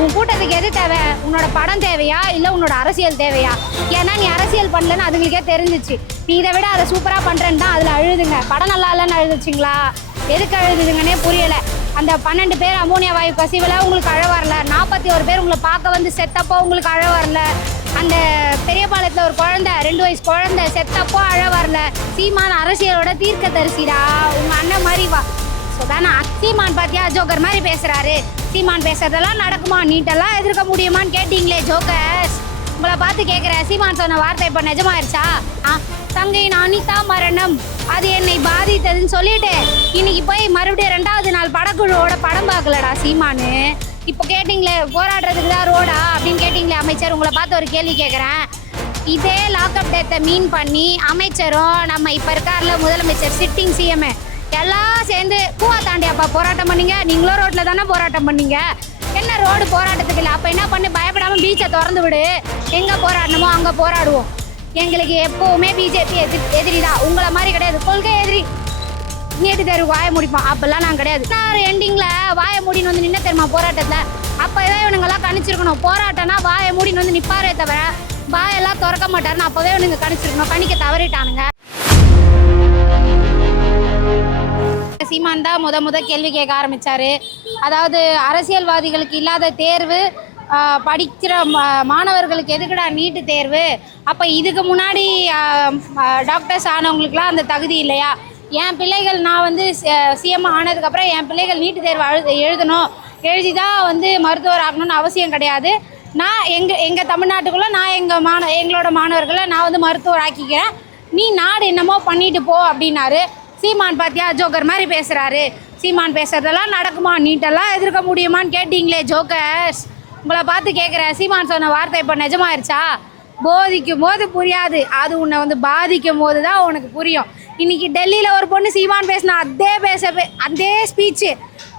உன் கூட்டத்துக்கு எது தேவை? உன்னோட படம் தேவையா இல்லை உன்னோட அரசியல் தேவையா? ஏன்னா நீ அரசியல் பண்ணலன்னு அதுங்களுக்கே தெரிஞ்சிச்சு. நீ இதை விட அதை சூப்பராக பண்ணுறேன்னு தான் அதில் அழுதுங்க. படம் நல்லா இல்லைன்னு அழுதுச்சிங்களா? எதுக்கு அழுதுங்கன்னே புரியலை. அந்த 12 பேர் அமோனியா வாயு கசிவில் உங்களுக்கு அழ வரல. 41 பேர் உங்களை பார்க்க வந்து செத்தப்போ உங்களுக்கு அழ வரல. அந்த பெரியபாளையத்தில் ஒரு குழந்தை 2 வயசு குழந்தை செத்தப்போ அழ வரல. சீமான் அரசியலோட தீர்க்க தரிசிடா. உங்கள் அண்ணன் மாதிரி வா தானே. சீமான் பார்த்தியா ஜோக்கர் மாதிரி பேசுகிறாரு. சீமான் பேசுறதெல்லாம் நடக்குமா? நீட்டெல்லாம் எதிர்க்க முடியுமான்னு கேட்டீங்களே ஜோக்கர்ஸ். உங்களை பார்த்து கேட்குறேன், சீமான் சொன்ன வார்த்தை இப்போ நிஜமாயிருச்சா? தங்கை அனிதா மரணம் அது என்னை பாதித்ததுன்னு சொல்லிட்டு இன்னைக்கு போய் மறுபடியும் 2வது நாள் படக்குழுவோட படம் பார்க்கலடா சீமானு. இப்போ கேட்டிங்களே போராடுறதுக்கு தான் ரோடா அப்படின்னு கேட்டிங்களே அமைச்சர். உங்களை பார்த்து ஒரு கேள்வி கேட்குறேன். இதே லாக்அப் டேத்தை மீன் பண்ணி அமைச்சரும் நம்ம இப்போ இருக்கார்ல முதலமைச்சர் சிட்டிங் சிஎம் எல்லாம் சேர்ந்து பூவா தாண்டியாப்பா போராட்டம் பண்ணீங்க. நீங்களும் ரோட்டில் தானே போராட்டம் பண்ணீங்க. என்ன ரோடு போராட்டத்துக்கு இல்லை? அப்போ என்ன பண்ணு, பயப்படாமல் பீச்சை திறந்து விடு. எங்கே போராடணுமோ அங்கே போராடுவோம். எங்களுக்கு எப்போவுமே பிஜேபி எதிரி தான். உங்களை மாதிரி கிடையாது, கொள்கை எதிரி. நீட்டு தேர்வு வாய முடிப்போம் அப்பெல்லாம் நான் கிடையாது. நான் எண்டிங்கில் வாய மூடின்னு வந்து நின்ன தெரியுமா போராட்டத்தில்? அப்போ ஏதாவது இவனுங்கெல்லாம் கணிச்சிருக்கணும். போராட்டம்னா வாய மூடின்னு வந்து நிற்பாரே தவிர வாயெல்லாம் திறக்க மாட்டாருன்னு அப்போவே இவனுங்க கணிச்சிருக்கணும். கணிக்க தவறிட்டானுங்க. சீமான் தான் முத கேள்வி கேட்க ஆரம்பித்தார். அதாவது அரசியல்வாதிகளுக்கு இல்லாத தேர்வு, படிக்கிற மாணவர்களுக்கு எதுக்குடா நீட்டு தேர்வு? அப்போ இதுக்கு முன்னாடி டாக்டர்ஸ் ஆனவங்களுக்குலாம் அந்த தகுதி இல்லையா? என் பிள்ளைகள் நான் வந்து சிஎம் ஆனதுக்கப்புறம் என் பிள்ளைகள் நீட்டு தேர்வு எழுதணும், எழுதி தான் வந்து மருத்துவர் ஆகணும்னு அவசியம் கிடையாது. நான் எங்கள் தமிழ்நாட்டுக்குள்ளே நான் எங்களோட மாணவர்களை நான் வந்து மருத்துவர் ஆக்கிக்கிறேன். நீ நாடு என்னமோ பண்ணிட்டு போ அப்படின்னாரு. சீமான் பார்த்தியா ஜோக்கர் மாதிரி பேசுகிறாரு. சீமான் பேசுறதெல்லாம் நடக்குமா? நீட்டெல்லாம் எதிர்க்க முடியுமான்னு கேட்டீங்களே ஜோக்கர்ஸ். உங்களை பார்த்து கேட்குறேன், சீமான் சொன்ன வார்த்தை இப்போ நிஜமாயிருச்சா? போதிக்கும் போது புரியாது, அது உன்னை வந்து பாதிக்கும் போது தான் உனக்கு புரியும். இன்னைக்கு டெல்லியில் ஒரு பொண்ணு சீமான் பேசினா அதே ஸ்பீச்சு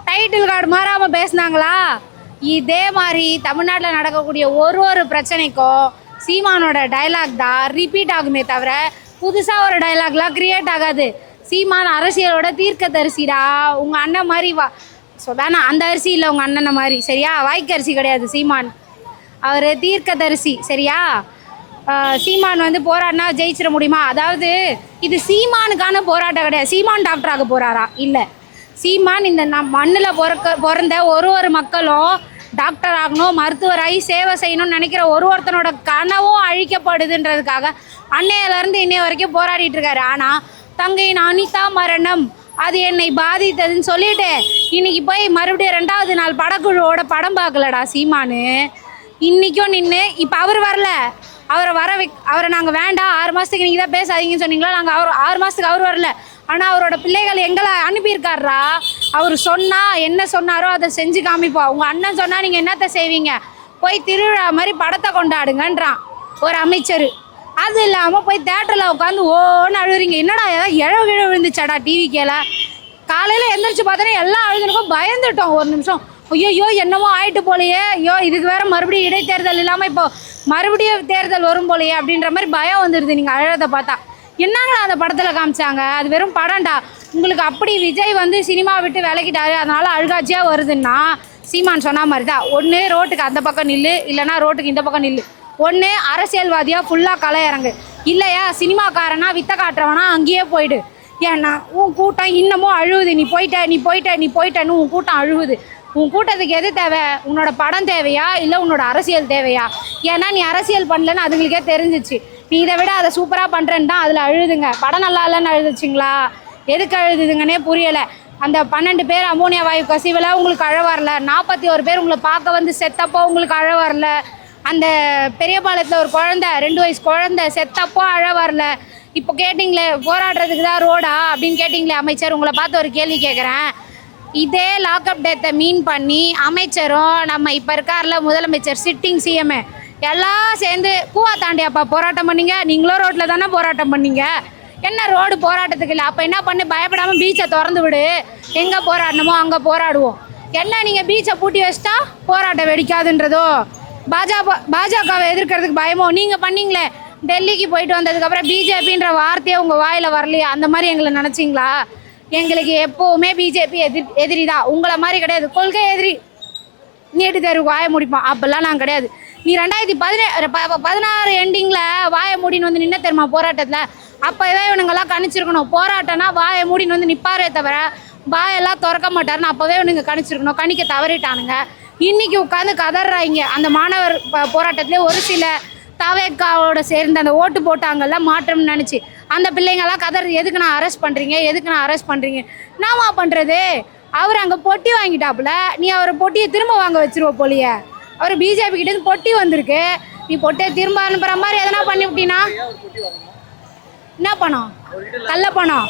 டைட்டில் கார்டு மாறாமல் பேசினாங்களா? இதே மாதிரி தமிழ்நாட்டில் நடக்கக்கூடிய ஒரு பிரச்சனைக்கும் சீமானோட டைலாக் தான் ரிப்பீட் ஆகுமே தவிர புதுசாக ஒரு டைலாக்லாம் க்ரியேட் ஆகாது. சீமான் அரசியலோட தீர்க்க தரிசிடா. உங்கள் அண்ணன் மாதிரி வா தானே. அந்த அரிசி இல்லை உங்கள் அண்ணனை மாதிரி, சரியா? வாய்க்கு அரிசி கிடையாது சீமான். அவர் தீர்க்க தரிசி, சரியா? சீமான் வந்து போராடினா ஜெயிச்சிட முடியுமா? அதாவது இது சீமானுக்கான போராட்டம் கிடையாது. சீமான் டாக்டராக போகிறாரா? இல்லை. சீமான் இந்த மண்ணில் பிறந்த ஒரு மக்களும் டாக்டர் ஆகணும், மருத்துவராகி சேவை செய்யணும்னு நினைக்கிற ஒருத்தனோட கனவும் அழிக்கப்படுதுன்றதுக்காக அன்னையிலேருந்து இன்னைய வரைக்கும் போராடிட்டு இருக்காரு. ஆனால் தங்கை அனிதா மரணம் அது என்னை பாதித்ததுன்னு சொல்லிட்டு இன்னைக்கு போய் மறுபடியும் 2வது நாள் படக்குழுவோட படம் பார்க்கலடா சீமானு. இன்றைக்கும் நின்று இப்போ அவர் வரல, அவரை நாங்கள் வேண்டாம் 6 மாதத்துக்கு நீங்கள் தான் பேசாதீங்கன்னு சொன்னீங்களா? நாங்கள் 6 மாதத்துக்கு அவர் வரல. ஆனால் அவரோட பிள்ளைகள் எங்களை அனுப்பியிருக்காரா? அவர் சொன்னால் என்ன சொன்னாரோ அதை செஞ்சு காமிப்போம். உங்கள் அண்ணன் சொன்னால் நீங்கள் என்னத்தை செய்வீங்க? போய் திருவிழா மாதிரி படத்தை கொண்டாடுங்கன்றான் ஒரு அமைச்சர். அது இல்லாமல் போய் தேட்டரில் உட்காந்து ஓன்னு அழுகுறீங்க. என்னடா ஏதாவது இழவு விழுந்துச்சாடா டிவிக்கேல? காலையில் எந்திரிச்சு பார்த்தோன்னா எல்லாம் அழுதுனுக்கும் பயந்துட்டோம். ஒரு நிமிஷம், ஐயோ என்னமோ ஆயிட்டு போலையே, ஐயோ இதுக்கு வேறு மறுபடியும் இடைத்தேர்தல் இல்லாமல் இப்போ மறுபடியும் தேர்தல் வரும் போலையே அப்படின்ற மாதிரி பயம் வந்துடுது நீங்கள் அழகத்தை பார்த்தா. என்னங்களா அந்த படத்தில் காமிச்சாங்க? அது வெறும் படம்டா. உங்களுக்கு அப்படி விஜய் வந்து சினிமா விட்டு விலகிட்டாரு அதனால் அழுகாட்சியாக வருதுன்னா சீமான் சொன்ன மாதிரி தான். ஒன்று ரோட்டுக்கு அந்த பக்கம் நில்லு, இல்லைனா ரோட்டுக்கு இந்த பக்கம் நில்லு. ஒன்று அரசியல்வாதியாக ஃபுல்லாக களை இறங்கு, இல்லையா சினிமாக்காரனா வித்த காட்டுறவனா அங்கேயே போயிடு. ஏன்னா உன் கூட்டம் இன்னமும் அழுகுது. நீ போயிட்டேன்னு உன் கூட்டம் அழுகுது. உன் கூட்டத்துக்கு எது தேவை? உன்னோட படம் தேவையா இல்லை உன்னோட அரசியல் தேவையா? ஏன்னா நீ அரசியல் பண்ணலன்னு அதுங்களுக்கே தெரிஞ்சிச்சு. நீ இதை விட அதை சூப்பராக பண்ணுறேன்னு தான் அதில் அழுதுங்க. படம் நல்லா இல்லைன்னு அழுதுச்சிங்களா? எதுக்கு அழுதுங்கன்னே புரியலை. அந்த 12 பேர் அமோனியா வாயு கசிவில் உங்களுக்கு அழ வரல. 41 பேர் உங்களை பார்க்க வந்து செத்தப்போ உங்களுக்கு அழ வரல. அந்த பெரியபாளையத்தில் ஒரு குழந்தை 2 வயசு குழந்தை செத்தப்போ அழ வரல. இப்போ கேட்டிங்களே போராடுறதுக்கு தான் ரோடா அப்படின்னு கேட்டிங்களே அமைச்சர். உங்களை பார்த்து ஒரு கேள்வி கேட்குறேன். இதே லாக்அப் டேத்தை மீன் பண்ணி அமைச்சரும் நம்ம இப்போ இருக்கார்ல முதலமைச்சர் சிட்டிங் சிஎம் எல்லாம் சேர்ந்து பூவா தாண்டியாப்பா போராட்டம் பண்ணீங்க. நீங்களும் ரோட்டில் தானே போராட்டம் பண்ணீங்க. என்ன ரோடு போராட்டத்துக்கு இல்லை? அப்போ என்ன பண்ணு, பயப்படாமல் பீச்சை திறந்து விடு. எங்கே போராடணுமோ அங்கே போராடுவோம். என்ன நீங்கள் பீச்சை பூட்டி வச்சிட்டா போராட்டம் வெடிக்காதுன்றதோ? பாஜகவை எதிர்க்கிறதுக்கு பயமோ? நீங்கள் பண்ணீங்களே டெல்லிக்கு போயிட்டு வந்ததுக்கப்புறம் பிஜேபின்ற வார்த்தையே உங்கள் வாயில் வரலையா? அந்த மாதிரி எங்களை நினச்சிங்களா? எங்களுக்கு எப்போவுமே பிஜேபி எதிரி தான். உங்களை மாதிரி கிடையாது, கொள்கை எதிரி. நீட்டு தேர்வுக்கு வாயை முடிப்பான். அப்போல்லாம் நான் கிடையாது. நீ 2016 எண்டிங்கில் வாயை மூடின்னு வந்து நின்ன தெரியுமா போராட்டத்தில்? அப்போவே இவனுங்கெல்லாம் கணிச்சிருக்கணும். போராட்டம்னா வாயை மூடின்னு வந்து நிற்பாரே தவிர வாயெல்லாம் திறக்க மாட்டாருன்னு அப்போவே இவனுங்க கணிச்சிருக்கணும். கணிக்க தவறிட்டானுங்க. இன்றைக்கி உட்காந்து கதறாங்க. அந்த மாணவர் போராட்டத்திலே ஒரு சில தவேக்காவோட சேர்ந்து அந்த ஓட்டு போட்டாங்கல்ல மாற்றம்னு நினச்சி அந்த பிள்ளைங்கள்லாம் கதறது, எதுக்கு நான் அரெஸ்ட் பண்ணுறீங்க, எதுக்கு நான் அரெஸ்ட் பண்ணுறீங்க? என்னம்மா பண்ணுறது? அவர் அங்கே பொட்டி வாங்கிட்டாப்புல, நீ அவரை பொட்டியை திரும்ப வாங்க வச்சிருவ போலியே. அவர் பிஜேபி கிட்டேருந்து பொட்டி வந்திருக்கு, நீ பொட்டியை திரும்ப அனுப்புகிற மாதிரி எதனா பண்ணி விட்டீங்கன்னா என்ன பணம்? கள்ள பணம்.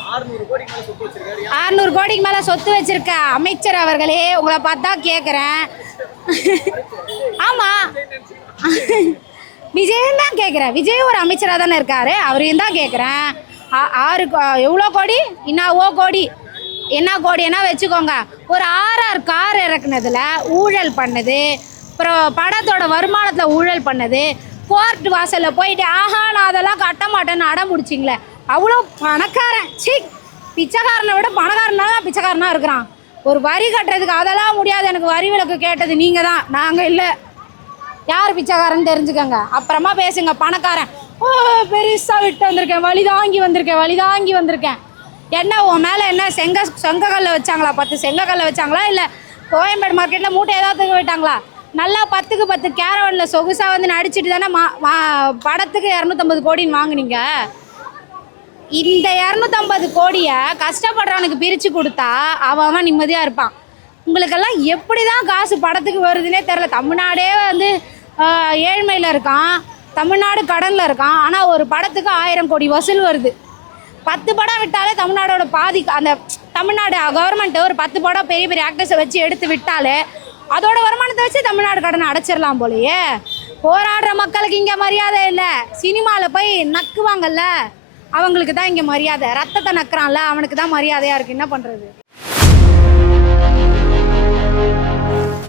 600 கோடிக்கு மேலே சொத்து வச்சிருக்க அமைச்சர் அவர்களே, உங்களை பார்த்தா கேட்குறேன். ஆமாம், விஜயன் தான் கேட்குறேன். விஜய் ஒரு அமைச்சராக தானே இருக்காரு, அவரையும் தான் கேட்குறேன். எவ்வளோ கோடி? என்னவோ கோடி, என்ன கோடி என்ன வச்சுக்கோங்க. ஒரு 6 கார் இறக்குனதில் ஊழல் பண்ணது, அப்புறம் படத்தோட வருமானத்தில் ஊழல் பண்ணது, கோர்ட் வாசலில் போயிட்டு நான் அதெல்லாம் கட்ட மாட்டேன்னு அடம் முடிச்சிங்களே, அவ்வளோ பணக்காரன். சி, பிச்சைக்காரனை விட பணக்காரனாக பிச்சைக்காரனாக இருக்கிறான். ஒரு வரி கட்டுறதுக்கு அதெல்லாம் முடியாது. எனக்கு வரி விலக்கு கேட்டது நீங்கள் தான், நாங்கள் இல்லை. யார் பிச்சைக்காரன்னு தெரிஞ்சுக்கோங்க, அப்புறமா பேசுங்க. பணக்காரன் பெருசாக விட்டு வந்திருக்கேன், வழி தாங்கி வந்திருக்கேன். என்ன உன் மேலே என்ன செங்கக்கல்ல வச்சாங்களா? 10 செங்கக்கல்ல வச்சாங்களா? இல்லை கோயம்பேடு மார்க்கெட்டில் மூட்டை ஏதாவது விட்டாங்களா? நல்லா 10க்கு 10 கேரவனில் சொகுசாக வந்து நடிச்சிட்டு தானே படத்துக்கு 250 கோடின்னு வாங்குனீங்க. இந்த 250 கோடியை கஷ்டப்படுறவனுக்கு பிரித்து கொடுத்தா அவன் நிம்மதியாக இருப்பான். உங்களுக்கெல்லாம் எப்படி தான் காசு படத்துக்கு வருதுன்னே தெரில. தமிழ்நாடே வந்து ஏழ்மையில் இருக்கான், தமிழ்நாடு கடனில் இருக்கான். ஆனால் ஒரு படத்துக்கு 1000 கோடி வசூல் வருது. 10 படம் விட்டாலே தமிழ்நாடோட பாதி, அந்த தமிழ்நாடு கவர்மெண்ட்டு ஒரு 10 படம் பெரிய பெரிய ஆக்டர்ஸை வச்சு எடுத்து விட்டாலே அதோட வருமானத்தை வச்சு தமிழ்நாடு கடனை அடைச்சிடலாம் போலையே. போராடுற மக்களுக்கு இங்கே மரியாதை இல்லை. சினிமாவில் போய் நக்குவாங்கல்ல, அவங்களுக்கு தான் இங்கே மரியாதை. ரத்தத்தை நக்குறான்ல, அவனுக்கு தான் மரியாதையாக இருக்குது. என்ன பண்ணுறது?